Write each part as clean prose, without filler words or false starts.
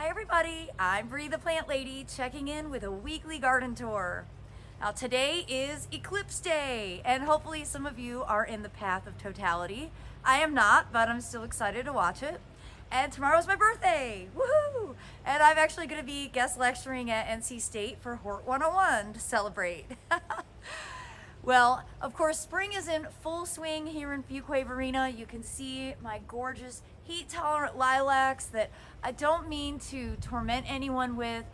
Hi everybody, I'm Bree the Plant Lady checking in with a weekly garden tour. Now today is Eclipse Day and hopefully some of you are in the path of totality. I am not, but I'm still excited to watch it. And tomorrow's my birthday, woohoo! And I'm actually going to be guest lecturing at NC State for Hort 101 to celebrate. Well, of course, spring is in full swing here in Fuquay-Varina. You can see my gorgeous heat-tolerant lilacs that I don't mean to torment anyone with.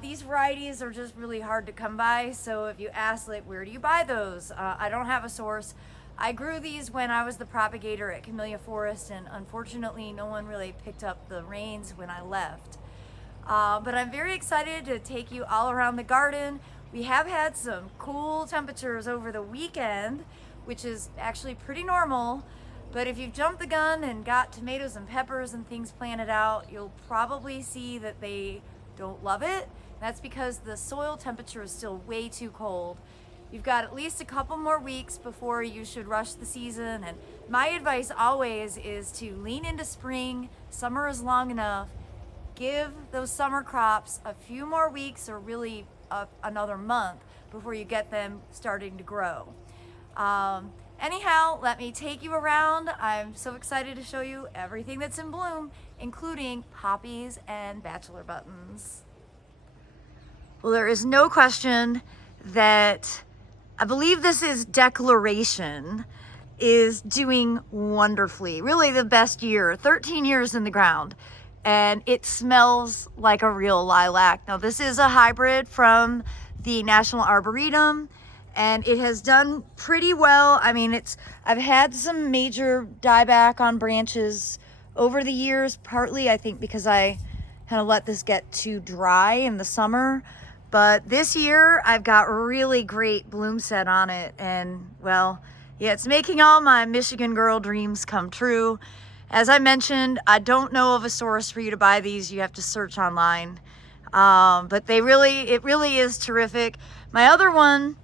These varieties are just really hard to come by, so if you ask, like, where do you buy those? I don't have a source. I grew these when I was the propagator at Camellia Forest, and unfortunately, no one really picked up the reins when I left. But I'm very excited to take you all around the garden. We have had some cool temperatures over the weekend, which is actually pretty normal. But if you've jumped the gun and got tomatoes and peppers and things planted out, you'll probably see that they don't love it. That's because the soil temperature is still way too cold. You've got at least a couple more weeks before you should rush the season. And my advice always is to lean into spring. Summer is long enough. Give those summer crops a few more weeks, or really another month, before you get them starting to grow. Anyhow, let me take you around. I'm so excited to show you everything that's in bloom, including poppies and bachelor buttons. Well, there is no question that I believe this is Declaration is doing wonderfully. Really the best year, 13 years in the ground. And it smells like a real lilac. Now this is a hybrid from the National Arboretum, and it has done pretty well. I mean, I've had some major dieback on branches over the years, partly I think because I kind of let this get too dry in the summer. But this year I've got really great bloom set on it, and well, yeah, it's making all my Michigan girl dreams come true. As I mentioned, I don't know of a source for you to buy these. You have to search online. But it really is terrific. My other one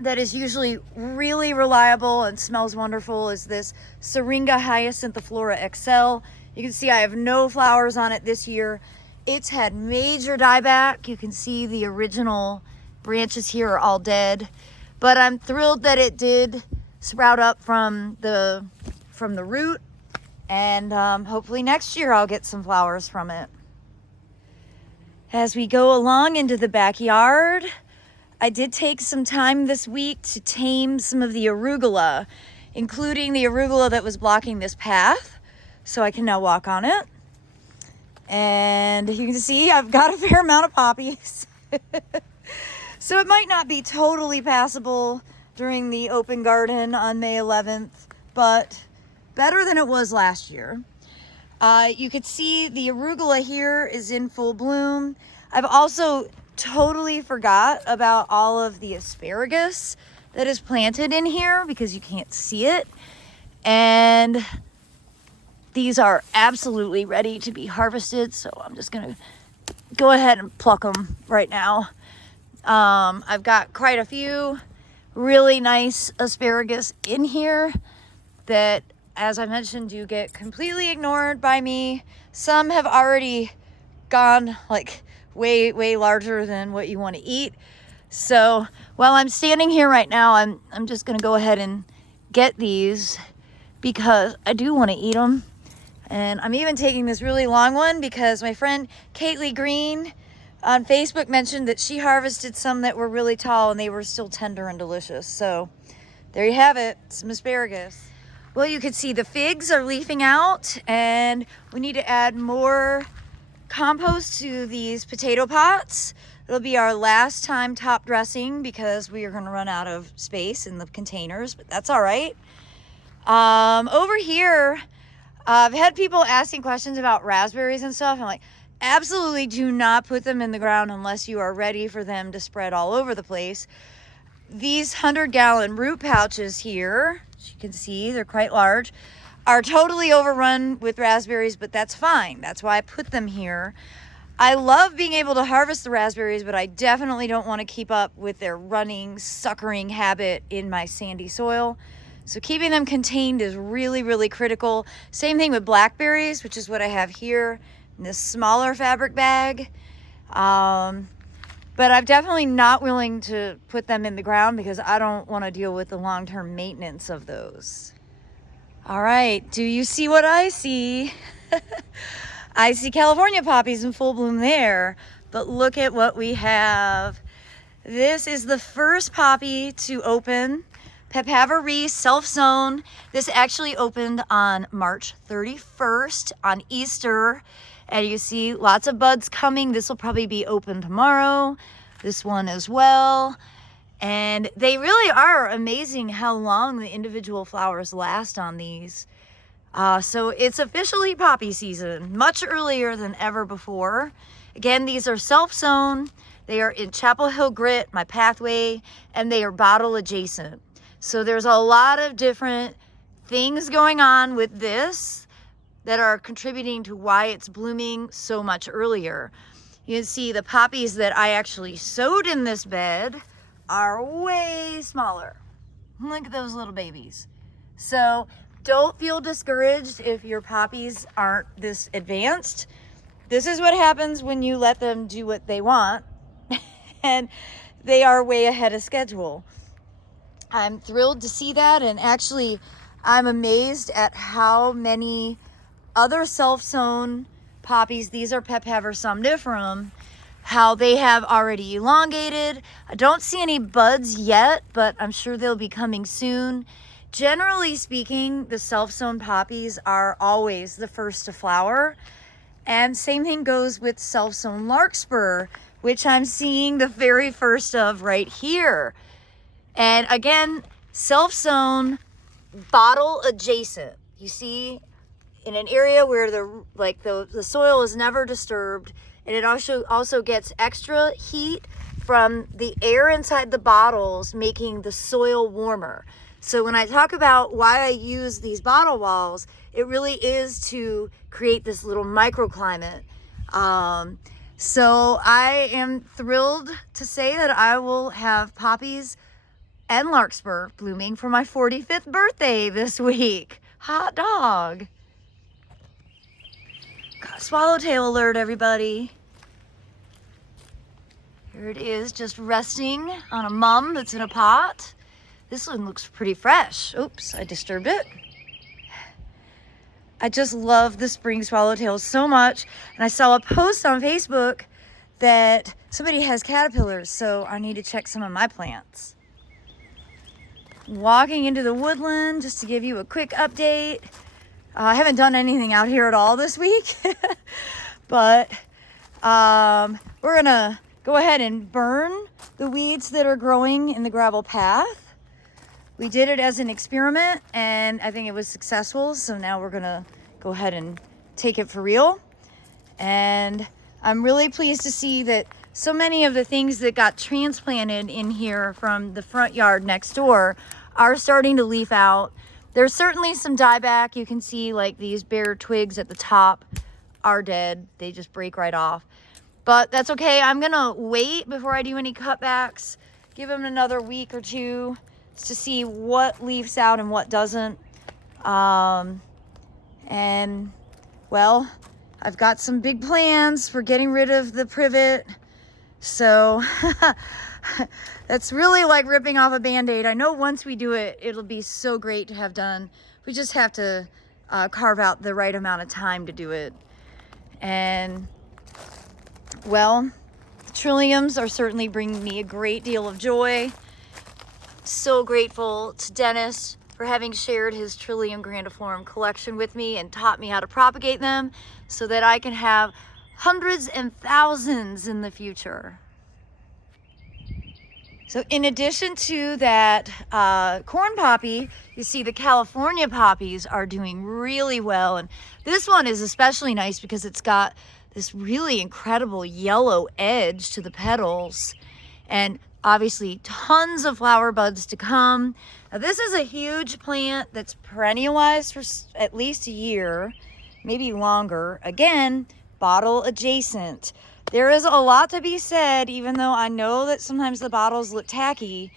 that is usually really reliable and smells wonderful is this Syringa Hyacinthiflora XL. You can see I have no flowers on it this year. It's had major dieback. You can see the original branches here are all dead. But I'm thrilled that it did sprout up from the root. And hopefully next year I'll get some flowers from it. As we go along into the backyard, I did take some time this week to tame some of the arugula, including the arugula that was blocking this path, so I can now walk on it. And you can see I've got a fair amount of poppies. So it might not be totally passable during the open garden on May 11th, but better than it was last year. You could see the arugula here is in full bloom. I've also totally forgot about all of the asparagus that is planted in here because you can't see it. And these are absolutely ready to be harvested, so I'm just gonna go ahead and pluck them right now. I've got quite a few really nice asparagus in here that, as I mentioned, do get completely ignored by me. Some have already gone like way larger than what you want to eat. So while I'm standing here right now, I'm just gonna go ahead and get these because I do want to eat them. And I'm even taking this really long one because my friend Kaylee Green on Facebook mentioned that she harvested some that were really tall and they were still tender and delicious. So there you have it, some asparagus. Well, you can see the figs are leafing out, and we need to add more compost to these potato pots. It'll be our last time top dressing because we are going to run out of space in the containers, but that's all right. Over here, I've had people asking questions about raspberries and stuff. I'm like, absolutely do not put them in the ground unless you are ready for them to spread all over the place. These 100-gallon root pouches here, as you can see, they're quite large, are totally overrun with raspberries, but that's fine. That's why I put them here. I love being able to harvest the raspberries, but I definitely don't want to keep up with their running, suckering habit in my sandy soil. So keeping them contained is really, really critical. Same thing with blackberries, which is what I have here. in this smaller fabric bag. But I'm definitely not willing to put them in the ground because I don't want to deal with the long-term maintenance of those. All right, do you see what I see? I see California poppies in full bloom there, but look at what we have. This is the first poppy to open, Papaver self-sown. This actually opened on March 31st on Easter. And you see lots of buds coming. This will probably be open tomorrow. This one as well. And they really are amazing how long the individual flowers last on these. So it's officially poppy season, much earlier than ever before. Again, these are self-sown. They are in Chapel Hill Grit, my pathway, and they are bottle adjacent. So there's a lot of different things going on with this that are contributing to why it's blooming so much earlier. You can see the poppies that I actually sowed in this bed are way smaller. Look at those little babies. So don't feel discouraged if your poppies aren't this advanced. This is what happens when you let them do what they want, and they are way ahead of schedule. I'm thrilled to see that, and actually I'm amazed at how many other self-sown poppies, these are Papaver somniferum, how they have already elongated. I don't see any buds yet, but I'm sure they'll be coming soon. Generally speaking, the self-sown poppies are always the first to flower. And same thing goes with self-sown larkspur, which I'm seeing the very first of right here. And again, self-sown, bottle adjacent. You see, in an area where the soil is never disturbed, and it also gets extra heat from the air inside the bottles, making the soil warmer. So when I talk about why I use these bottle walls, it really is to create this little microclimate. So I am thrilled to say that I will have poppies and larkspur blooming for my 45th birthday this week. Hot dog. Swallowtail alert, everybody. Here it is, just resting on a mum that's in a pot. This one looks pretty fresh. Oops, I disturbed it. I just love the spring swallowtails so much. And I saw a post on Facebook that somebody has caterpillars, so I need to check some of my plants. Walking into the woodland just to give you a quick update. I haven't done anything out here at all this week, but we're gonna go ahead and burn the weeds that are growing in the gravel path. We did it as an experiment and I think it was successful, so now we're gonna go ahead and take it for real. And I'm really pleased to see that so many of the things that got transplanted in here from the front yard next door are starting to leaf out. There's certainly some dieback. You can see like these bare twigs at the top are dead. They just break right off. But that's okay. I'm gonna wait before I do any cutbacks. Give them another week or two to see what leaves out and what doesn't. And well, I've got some big plans for getting rid of the privet. So that's really like ripping off a Band-Aid. I know once we do it, it'll be so great to have done. We just have to carve out the right amount of time to do it. And well, the trilliums are certainly bringing me a great deal of joy. So grateful to Dennis for having shared his Trillium grandiflorum collection with me and taught me how to propagate them so that I can have hundreds and thousands in the future. So in addition to that corn poppy, you see the California poppies are doing really well. And this one is especially nice because it's got this really incredible yellow edge to the petals. And obviously tons of flower buds to come. Now this is a huge plant that's perennialized for at least a year, maybe longer. Again, bottle adjacent. There is a lot to be said, even though I know that sometimes the bottles look tacky.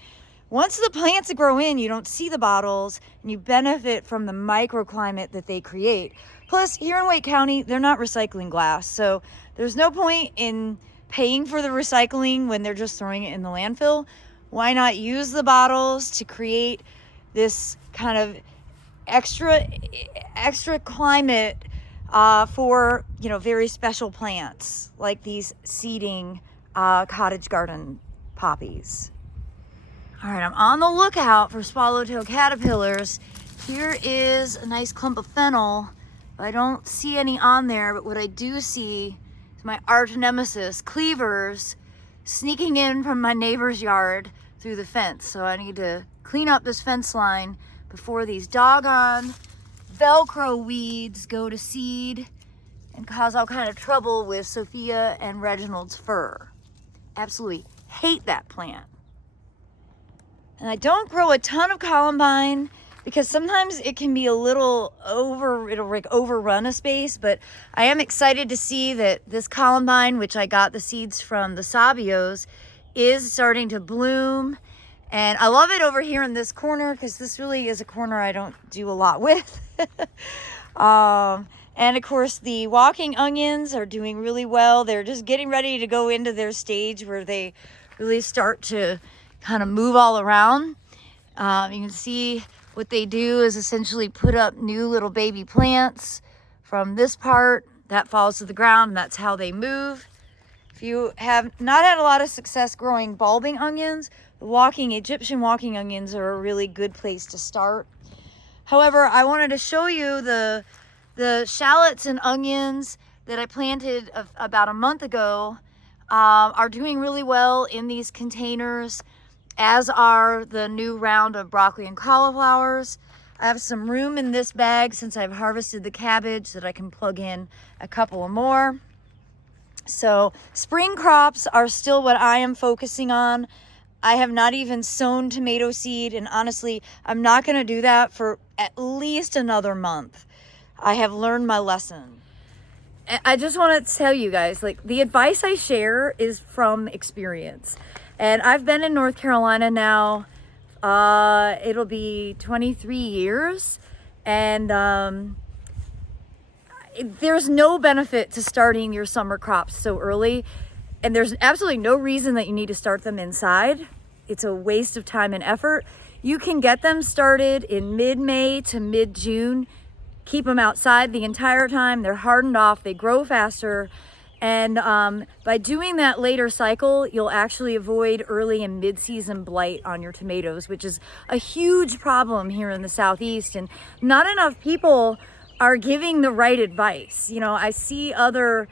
Once the plants grow in, you don't see the bottles and you benefit from the microclimate that they create. Plus, here in Wake County, they're not recycling glass, so there's no point in paying for the recycling when they're just throwing it in the landfill. Why not use the bottles to create this kind of extra climate for, you know, very special plants like these seeding cottage garden poppies. All right, I'm on the lookout for swallowtail caterpillars. Here is a nice clump of fennel. I don't see any on there, but what I do see is my arch nemesis, cleavers, sneaking in from my neighbor's yard through the fence. So I need to clean up this fence line before these doggone Velcro weeds go to seed and cause all kind of trouble with Sophia and Reginald's fur. Absolutely hate that plant. And I don't grow a ton of columbine because sometimes it can be a little it'll like overrun a space, but I am excited to see that this columbine, which I got the seeds from the Sabios, is starting to bloom. And I love it over here in this corner because this really is a corner I don't do a lot with. And of course the walking onions are doing really well. They're just getting ready to go into their stage where they really start to kind of move all around. You can see what they do is essentially put up new little baby plants from this part that falls to the ground, and that's how they move. If you have not had a lot of success growing bulbing onions, the Egyptian walking onions are a really good place to start. However, I wanted to show you the shallots and onions that I planted about a month ago are doing really well in these containers, as are the new round of broccoli and cauliflowers. I have some room in this bag since I've harvested the cabbage that I can plug in a couple of more. So spring crops are still what I am focusing on. I have not even sown tomato seed, and honestly, I'm not going to do that for at least another month. I have learned my lesson. I just want to tell you guys, like, the advice I share is from experience. And I've been in North Carolina now, it'll be 23 years. And there's no benefit to starting your summer crops so early. And there's absolutely no reason that you need to start them inside. It's a waste of time and effort. You can get them started in mid-May to mid-June. Keep them outside the entire time. They're hardened off, they grow faster. And by doing that later cycle, you'll actually avoid early and mid-season blight on your tomatoes, which is a huge problem here in the Southeast. And not enough people are giving the right advice. You know, I see other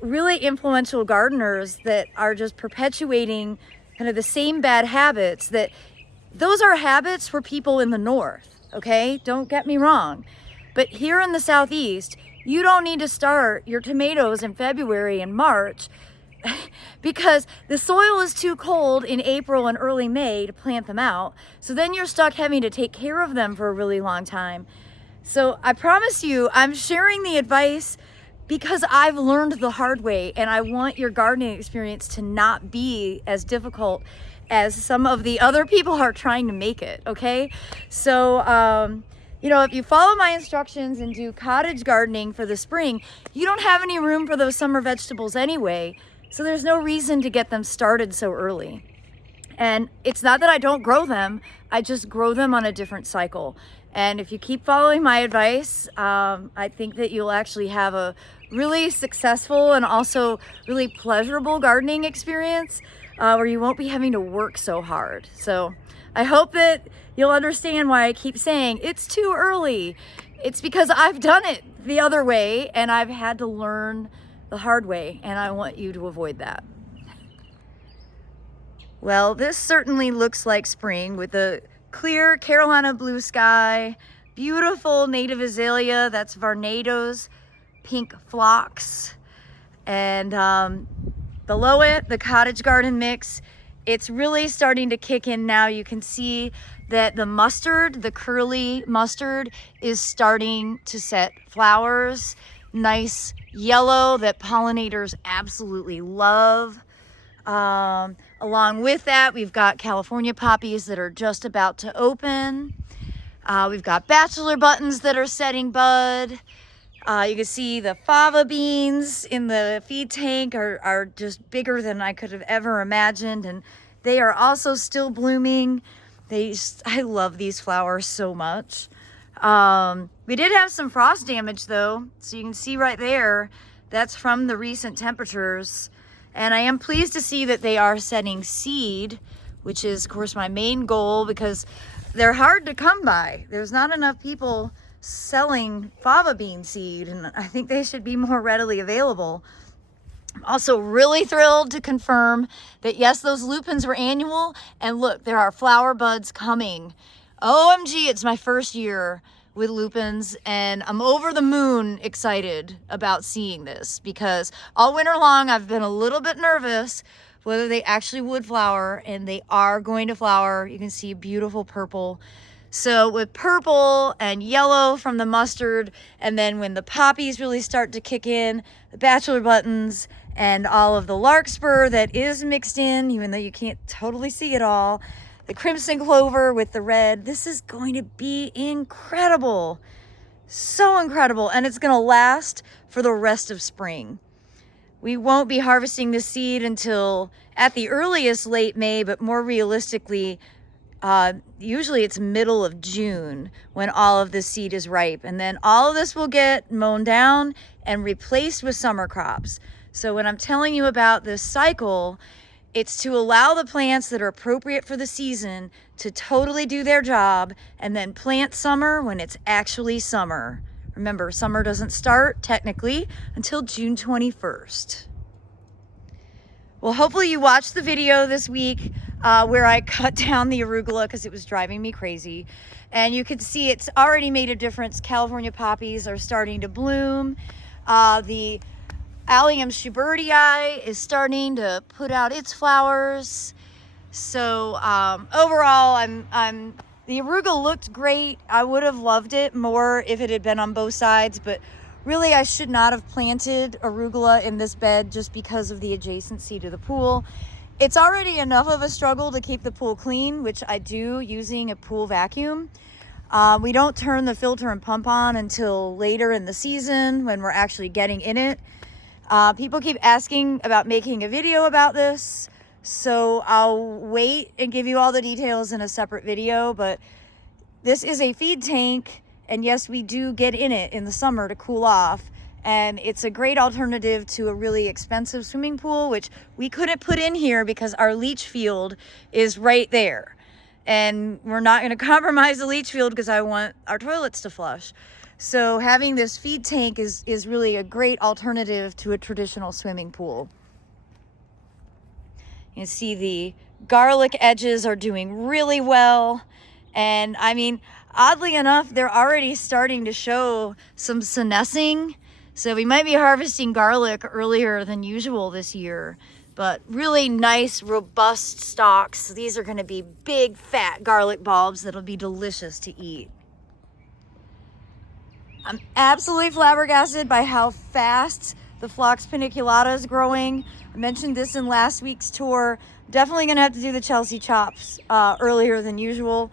really influential gardeners that are just perpetuating kind of the same bad habits. That those are habits for people in the North, okay? Don't get me wrong. But here in the Southeast, you don't need to start your tomatoes in February and March because the soil is too cold in April and early May to plant them out. So then you're stuck having to take care of them for a really long time. So I promise you, I'm sharing the advice because I've learned the hard way, and I want your gardening experience to not be as difficult as some of the other people are trying to make it, okay? So, you know, if you follow my instructions and do cottage gardening for the spring, you don't have any room for those summer vegetables anyway. So there's no reason to get them started so early. And it's not that I don't grow them, I just grow them on a different cycle. And if you keep following my advice, I think that you'll actually have a really successful and also really pleasurable gardening experience where you won't be having to work so hard. So I hope that you'll understand why I keep saying it's too early. It's because I've done it the other way and I've had to learn the hard way, and I want you to avoid that. Well, this certainly looks like spring with a clear Carolina blue sky, beautiful native azalea, that's Varnado's pink phlox, and below it, the cottage garden mix. It's really starting to kick in now. You can see that the mustard, the curly mustard, is starting to set flowers. Nice yellow that pollinators absolutely love. Along with that, we've got California poppies that are just about to open. We've got bachelor buttons that are setting bud. You can see the fava beans in the feed tank are just bigger than I could have ever imagined, and they are also still blooming. I love these flowers so much. We did have some frost damage though, so you can see right there, that's from the recent temperatures. And I am pleased to see that they are setting seed, which is of course my main goal, because they're hard to come by. There's not enough people selling fava bean seed, and I think they should be more readily available. I'm also really thrilled to confirm that yes, those lupines were annual, and look, there are flower buds coming. OMG, it's my first year with lupines, and I'm over the moon excited about seeing this, because all winter long I've been a little bit nervous whether they actually would flower, and they are going to flower. You can see beautiful purple. So with purple and yellow from the mustard, and then when the poppies really start to kick in, the bachelor buttons and all of the larkspur that is mixed in, even though you can't totally see it all, the crimson clover with the red, this is going to be incredible. So incredible, and it's gonna last for the rest of spring. We won't be harvesting this seed until at the earliest late May, but more realistically, usually it's middle of June when all of this seed is ripe, and then all of this will get mown down and replaced with summer crops. So when I'm telling you about this cycle, it's to allow the plants that are appropriate for the season to totally do their job, and then plant summer when it's actually summer. Remember, summer doesn't start technically until June 21st. Well, hopefully you watched the video this week where I cut down the arugula because it was driving me crazy. And you can see it's already made a difference. California poppies are starting to bloom. The Allium schubertii is starting to put out its flowers. So overall, the arugula looked great. I would have loved it more if it had been on both sides, but really I should not have planted arugula in this bed just because of the adjacency to the pool. It's already enough of a struggle to keep the pool clean, which I do using a pool vacuum. We don't turn the filter and pump on until later in the season when we're actually getting in it. People keep asking about making a video about this, so I'll wait and give you all the details in a separate video, but this is a feed tank, and yes, we do get in it in the summer to cool off, and it's a great alternative to a really expensive swimming pool, which we couldn't put in here because our leach field is right there, and we're not going to compromise the leach field because I want our toilets to flush. So having this feed tank is really a great alternative to a traditional swimming pool. You can see the garlic edges are doing really well. And I mean, oddly enough, they're already starting to show some senescing. So we might be harvesting garlic earlier than usual this year, but really nice, robust stalks. These are gonna be big, fat garlic bulbs that'll be delicious to eat. I'm absolutely flabbergasted by how fast the Phlox paniculata is growing. I mentioned this in last week's tour. Definitely gonna have to do the Chelsea chops earlier than usual.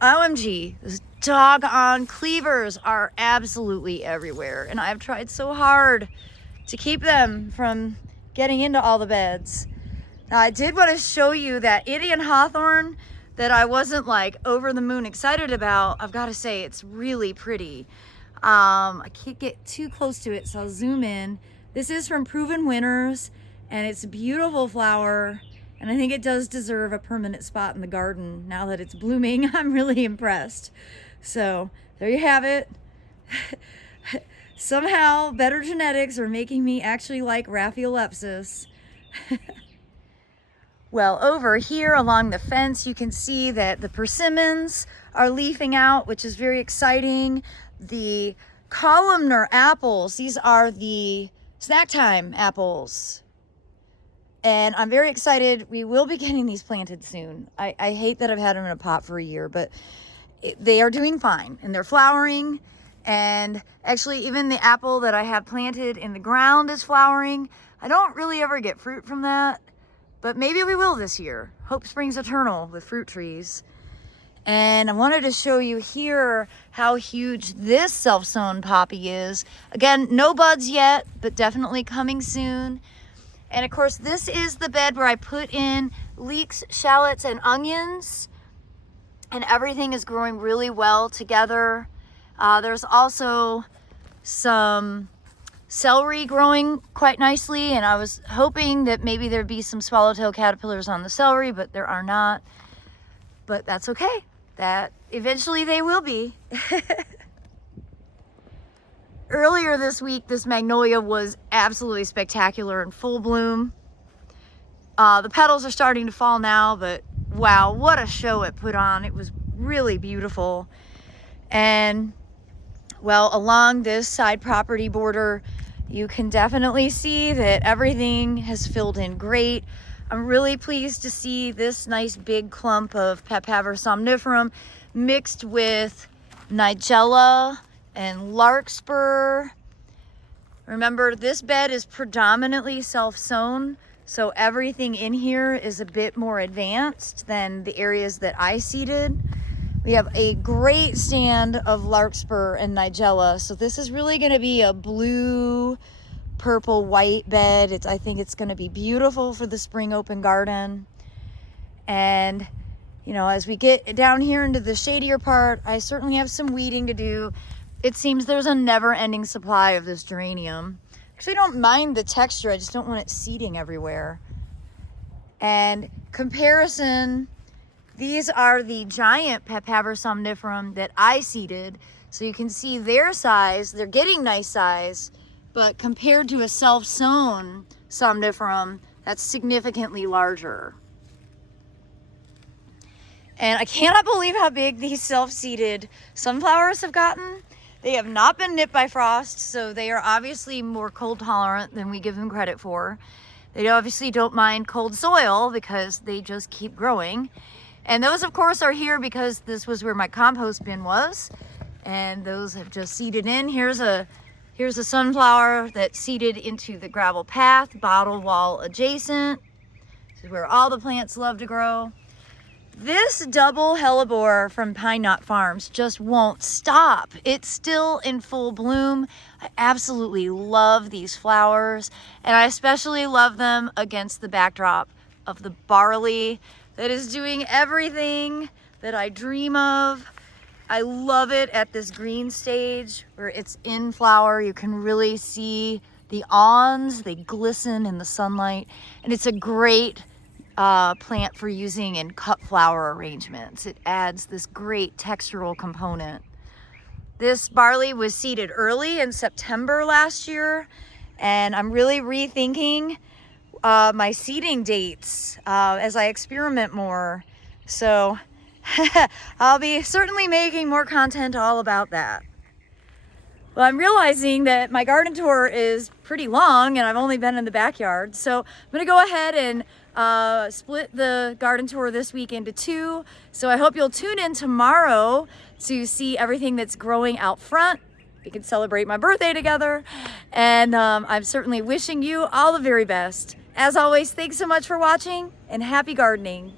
OMG, those doggone cleavers are absolutely everywhere, and I've tried so hard to keep them from getting into all the beds. Now, I did want to show you that Indian hawthorn that I wasn't like over the moon excited about. I've got to say, it's really pretty. I can't get too close to it, so I'll zoom in. This is from Proven Winners, and it's a beautiful flower, and I think it does deserve a permanent spot in the garden now that it's blooming. I'm really impressed. So there you have it. Somehow better genetics are making me actually like Raphiolepis. Well, over here along the fence, you can see that the persimmons are leafing out, which is very exciting. The columnar apples, these are the snack time apples. And I'm very excited. We will be getting these planted soon. I hate that I've had them in a pot for a year, but they are doing fine and they're flowering. And actually even the apple that I have planted in the ground is flowering. I don't really ever get fruit from that, but maybe we will this year. Hope springs eternal with fruit trees. And I wanted to show you here how huge this self-sown poppy is. Again, no buds yet, but definitely coming soon. And of course, this is the bed where I put in leeks, shallots, and onions. And everything is growing really well together. There's also some celery growing quite nicely, and I was hoping that maybe there'd be some swallowtail caterpillars on the celery, but there are not. But that's okay. That eventually they will be. Earlier this week, this magnolia was absolutely spectacular in full bloom. The petals are starting to fall now, but wow, what a show it put on. It was really beautiful. And well, along this side property border, you can definitely see that everything has filled in great. I'm really pleased to see this nice big clump of Papaver somniferum mixed with nigella and larkspur. Remember, this bed is predominantly self-sown, so everything in here is a bit more advanced than the areas that I seeded. We have a great stand of larkspur and nigella, so this is really going to be a blue, purple, white bed. I think it's going to be beautiful for the spring open garden. And you know, as we get down here into the shadier part, I certainly have some weeding to do. It seems there's a never-ending supply of this geranium. Actually, I don't mind the texture, I just don't want it seeding everywhere. And comparison, these are the giant Papaver somniferum that I seeded. So you can see their size, they're getting nice size, but compared to a self-sown somniferum, that's significantly larger. And I cannot believe how big these self-seeded sunflowers have gotten. They have not been nipped by frost, so they are obviously more cold tolerant than we give them credit for. They obviously don't mind cold soil because they just keep growing. And those, of course, are here because this was where my compost bin was. And those have just seeded in. Here's a sunflower that seeded into the gravel path, bottle wall adjacent. This is where all the plants love to grow. This double hellebore from Pine Knot Farms just won't stop. It's still in full bloom. I absolutely love these flowers, and I especially love them against the backdrop of the barley that is doing everything that I dream of. I love it at this green stage where it's in flower. You can really see the awns. They glisten in the sunlight, and it's a great plant for using in cut flower arrangements. It adds this great textural component. This barley was seeded early in September last year, and I'm really rethinking my seeding dates as I experiment more. So I'll be certainly making more content all about that. Well, I'm realizing that my garden tour is pretty long and I've only been in the backyard. So I'm gonna go ahead and split the garden tour this week into two. So I hope you'll tune in tomorrow to see everything that's growing out front. We can celebrate my birthday together. And I'm certainly wishing you all the very best. As always, thanks so much for watching and happy gardening.